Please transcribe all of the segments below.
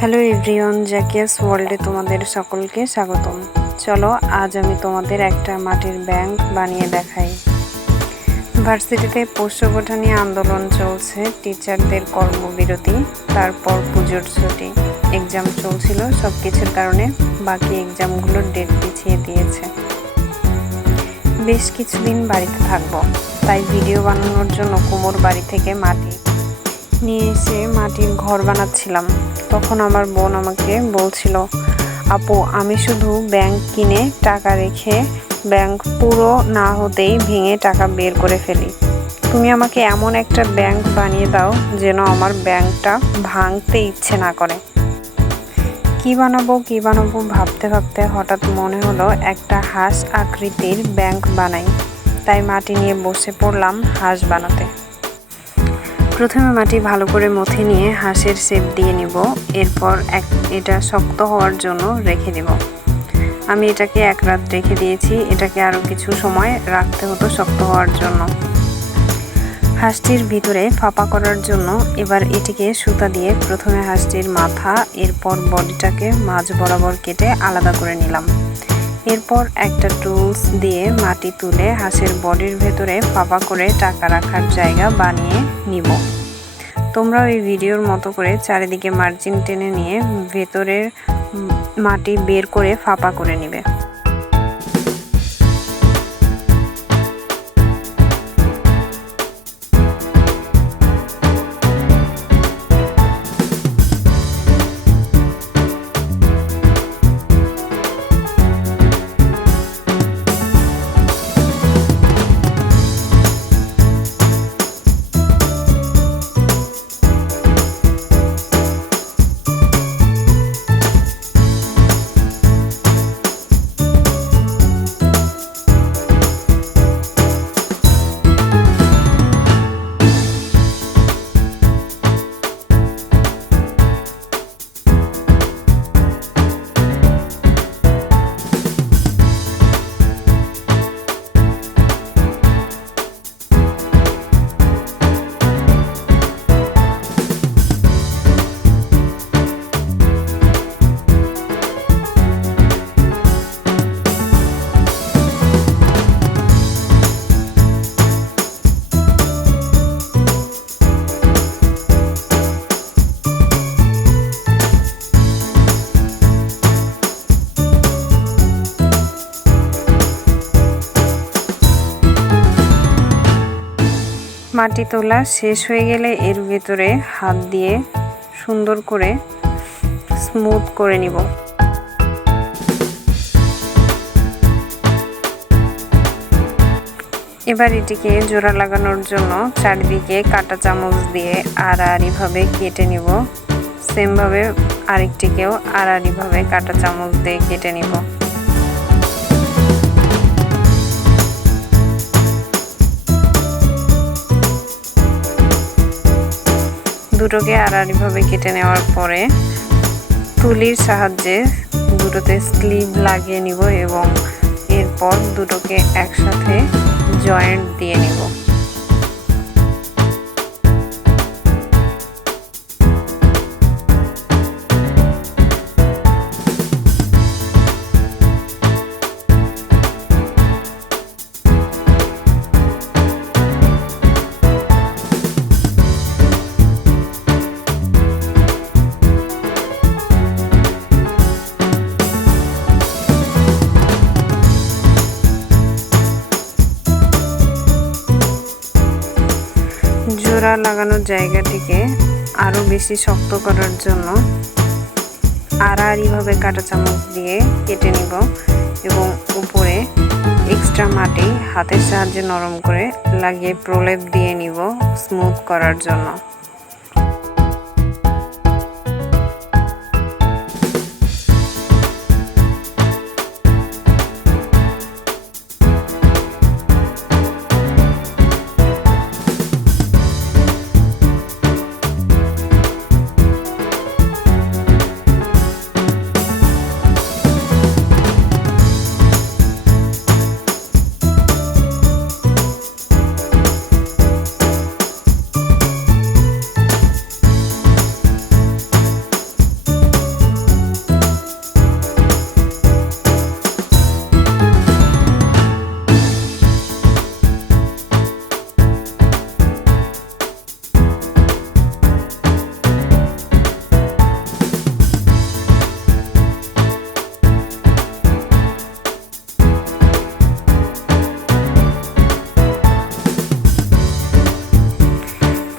Hello everyone, Zakia's ওয়ার্ল্ডে তোমাদের সকলকে স্বাগতম। চলো আজ আমি তোমাদের একটা মাটির ব্যাংক বানিয়ে দেখাই। ভার্সিটিতে পোষ্যকোঠা নিয়ে আন্দোলন চলছে, টিচারদের কর্মবিরতি, তারপর পুজোর ছুটি, এক্সাম চলছিল। সব কিছুর কারণে বাকি এক্সামগুলোর ডেট পিছিয়ে দিয়েছে। বেশ কিছুদিন বাড়িতে থাকবো, তাই ভিডিও বানানোর জন্য কুমোর বাড়ি থেকে মাটি নিয়ে এসে মাটির ঘর বানাচ্ছিলাম। তখন আমার বোন আমাকে বলছিল, আপু আমি শুধু ব্যাংক কিনে টাকা রেখে ব্যাংক পুরো না হতেই ভেঙে টাকা বের করে ফেলি। তুমি আমাকে এমন একটা ব্যাংক বানিয়ে দাও যেন আমার ব্যাংকটা ভাঙতে ইচ্ছে না করে। কি বানাবো ভাবতে ভাবতে হঠাৎ মনে হলো একটা হাঁস আকৃতির ব্যাংক বানাই। তাই মাটি নিয়ে বসে পড়লাম হাঁস বানাতে। প্রথমে মাটি ভালো করে মথে নিয়ে হাঁসের শেপ দিয়ে নিব। এরপর এটা শক্ত হওয়ার জন্য রেখে দেব। আমি এটাকে এক রাত রেখে দিয়েছি। এটাকে আরও কিছু সময় রাখতে হতো শক্ত হওয়ার জন্য। হাঁসটির ভিতরে ফাঁপা করার জন্য এবার এটিকে সুতা দিয়ে প্রথমে হাঁসটির মাথা, এরপর বডিটাকে মাঝ বরাবর কেটে আলাদা করে নিলাম। এরপর একটা টুলস দিয়ে মাটি তুলে হাঁসের বডির ভেতরে ফাঁপা করে টাকা রাখার জায়গা বানিয়ে নিব। তোমরা এই ভিডিওর মতো করে চারিদিকে মার্জিন টেনে নিয়ে ভেতরের মাটি বের করে ফাঁপা করে নেবে। মাটি তোলা শেষ হয়ে গেলে এর ভেতরে হাত দিয়ে সুন্দর করে স্মুথ করে নিব। এবার এটিকে জোড়া লাগানোর জন্য চারিদিকে কাঁটা চামচ দিয়ে আড়াআড়িভাবে কেটে নিব। সেমভাবে আরেকটিকেও আড়াআড়িভাবে কাঁটা চামচ দিয়ে কেটে নিব। দুটোকে আড়াআড়িভাবে কেটে নেওয়ার পরে তুলির সাহায্যে দুটোতে স্লিভ লাগিয়ে নিব এবং এরপর দুটোকে একসাথে জয়েন্ট দিয়ে নিব। জোড়া লাগানোর জায়গাটিকে আরও বেশি শক্ত করার জন্য আড়াআড়িভাবে কাঁটা চামচ দিয়ে কেটে নিব এবং উপরে এক্সট্রা মাটি হাতের সাহায্যে নরম করে লাগিয়ে প্রলেপ দিয়ে নিব স্মুথ করার জন্য।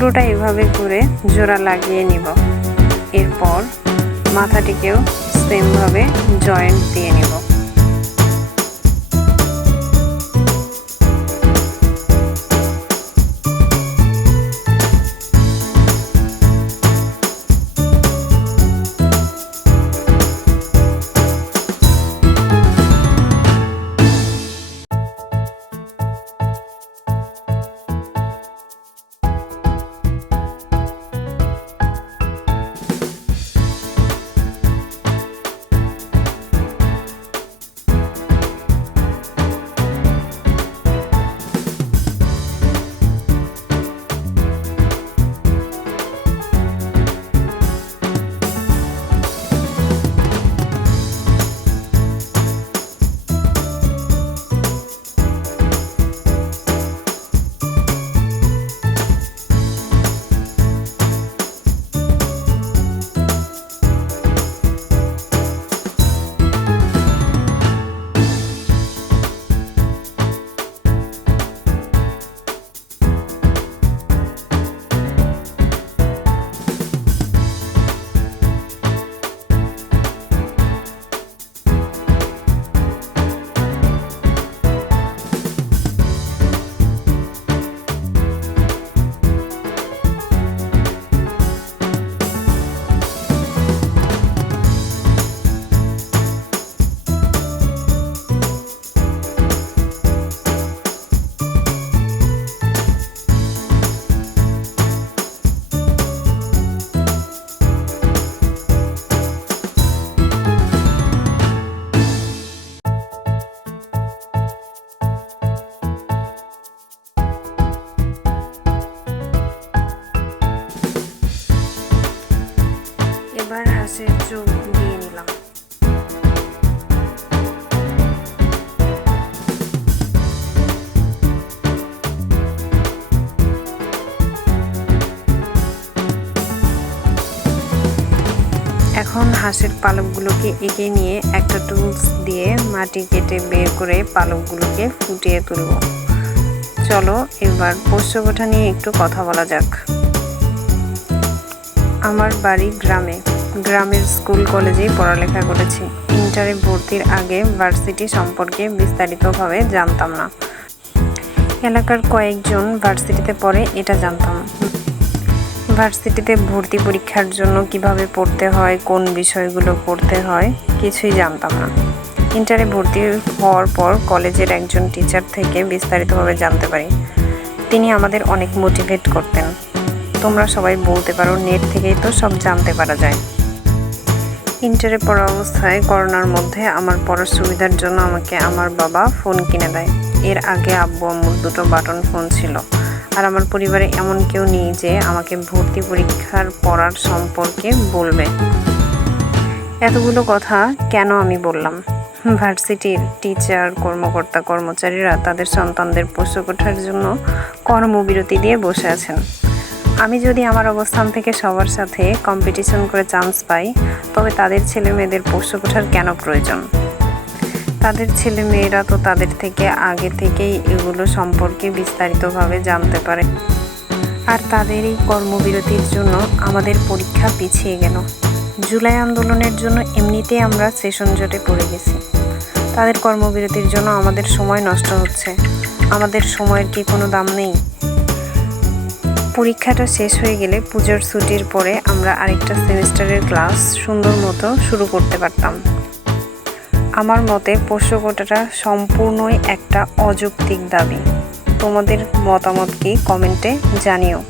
পুরোটা এভাবে করে জোড়া লাগিয়ে নিব। এরপর মাথাটিকেও সেমভাবে জয়েন্ট দিয়ে নিব। এবার হাঁসের চোখ দিয়ে নিলাম। এখন হাঁসের পালকগুলোকে এঁকে নিয়ে একটা টুলস দিয়ে মাটি কেটে বের করে পালকগুলোকে ফুটিয়ে তুলব। চলো এবার পোষ্যকোঠা নিয়ে একটু কথা বলা যাক। আমার বাড়ি গ্রামের স্কুল কলেজেই পড়ালেখা করেছি। ইন্টারে ভর্তির আগে ভার্সিটি সম্পর্কে বিস্তারিতভাবে জানতাম না। এলাকার কয়েকজন ভার্সিটিতে পড়ে এটা জানতাম। ভার্সিটিতে ভর্তি পরীক্ষার জন্য কিভাবে পড়তে হয়, কোন বিষয়গুলো পড়তে হয় কিছুই জানতাম না। ইন্টারে ভর্তি হওয়ার পর কলেজের একজন টিচার থেকে বিস্তারিতভাবে জানতে পারি। তিনি আমাদের অনেক মোটিভেট করতেন। তোমরা সবাই বলতে পারো নেট থেকেই তো সব জানতে পারা যায়। ইন্টারে পড়া অবস্থায় করোনার মধ্যে আমার পড়ার সুবিধার জন্য আমাকে আমার বাবা ফোন কিনে দেয়। এর আগে আব্বু আম্মুর দুটো বাটন ফোন ছিল। আর আমার পরিবারে এমন কেউ নেই যে আমাকে ভর্তি পরীক্ষার পড়ার সম্পর্কে বলবে। এতগুলো কথা কেন আমি বললাম? ভার্সিটির টিচার, কর্মকর্তা, কর্মচারীরা তাদের সন্তানদের পোষ্যকোঠার জন্য কর্মবিরতি দিয়ে বসে আছেন। আমি যদি আমার অবস্থান থেকে সবার সাথে কম্পিটিশন করে চান্স পাই, তবে তাদের ছেলে মেয়েদের পোষ্যকোঠার কেন প্রয়োজন? তাদের ছেলে মেয়েরা তো তাদের থেকে আগে থেকেই এগুলো সম্পর্কে বিস্তারিতভাবে জানতে পারে। আর তাদের এই কর্মবিরতির জন্য আমাদের পরীক্ষা পিছিয়ে গেল। জুলাই আন্দোলনের জন্য এমনিতেই আমরা সেশন জটে পড়ে গেছি। তাদের কর্মবিরতির জন্য আমাদের সময় নষ্ট হচ্ছে। আমাদের সময়ের কি কোনো দাম নেই? পরীক্ষাটা শেষ হয়ে গেলে পুজোর ছুটির পরে আমরা আরেকটা সেমিস্টারের ক্লাস সুন্দর মতো শুরু করতে পারতাম। আমার মতে পোষ্যকোঠাটা সম্পূর্ণই একটা অযৌক্তিক দাবি। তোমাদের মতামত কি কমেন্টে জানিও।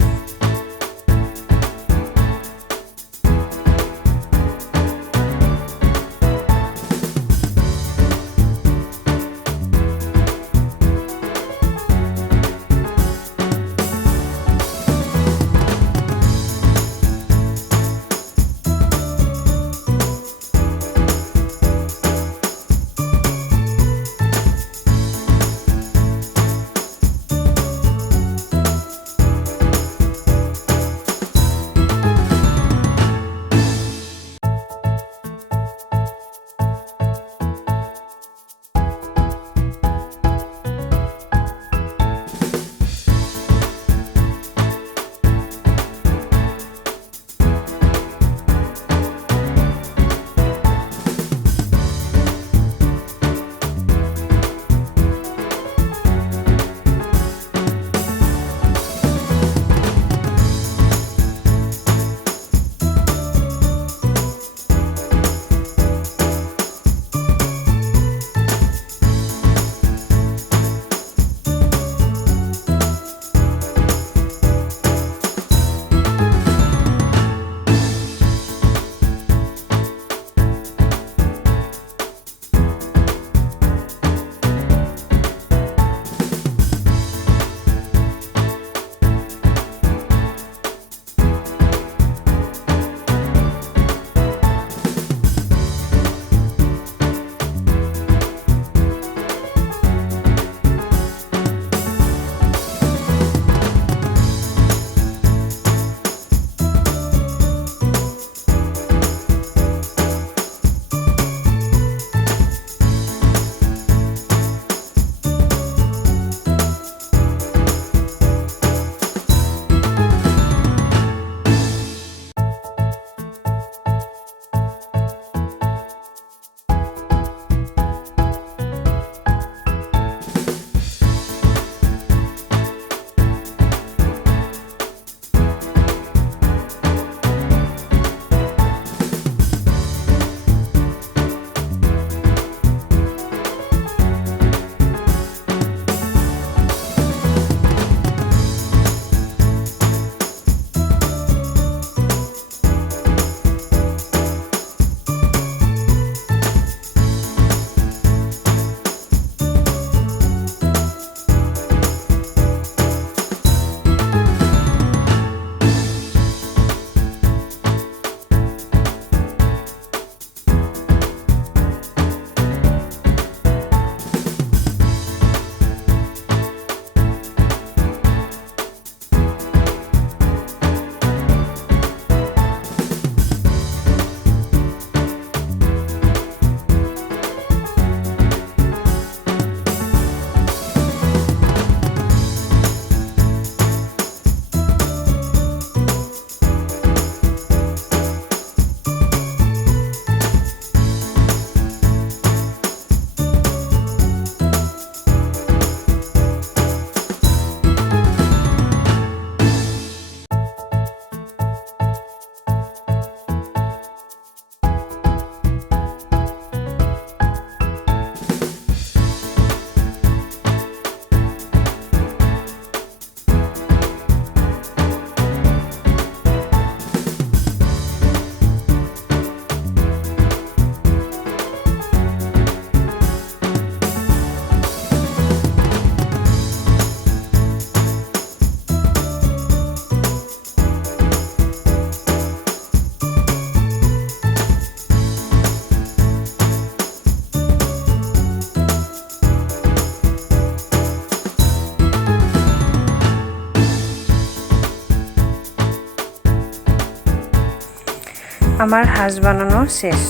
আমার হাঁস বানানো শেষ।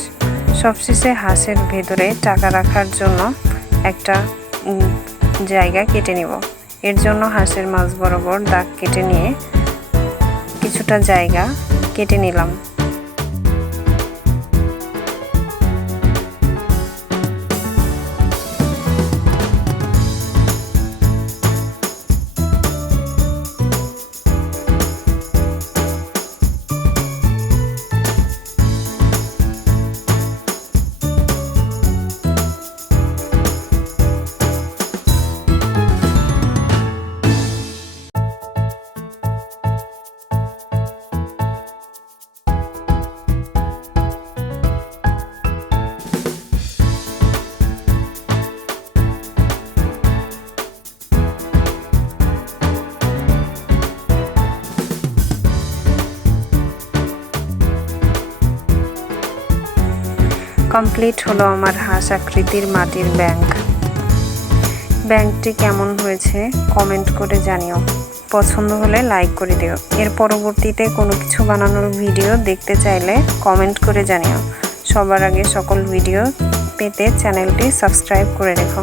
সবশেষে হাঁসের ভেতরে টাকা রাখার জন্য একটা জায়গা কেটে নিব। এর জন্য হাঁসের মাঝ বরাবর দাগ কেটে নিয়ে কিছুটা জায়গা কেটে নিলাম। কমপ্লিট হলো আমার হাঁস আকৃতির মাটির ব্যাংকটি কেমন হয়েছে কমেন্ট করে জানিও। পছন্দ হলে লাইক করে দিও। এর পরবর্তীতে কোনো কিছু বানানোর ভিডিও দেখতে চাইলে কমেন্ট করে জানিও। সবার আগে সকল ভিডিও পেতে চ্যানেলটি সাবস্ক্রাইব করে রেখো।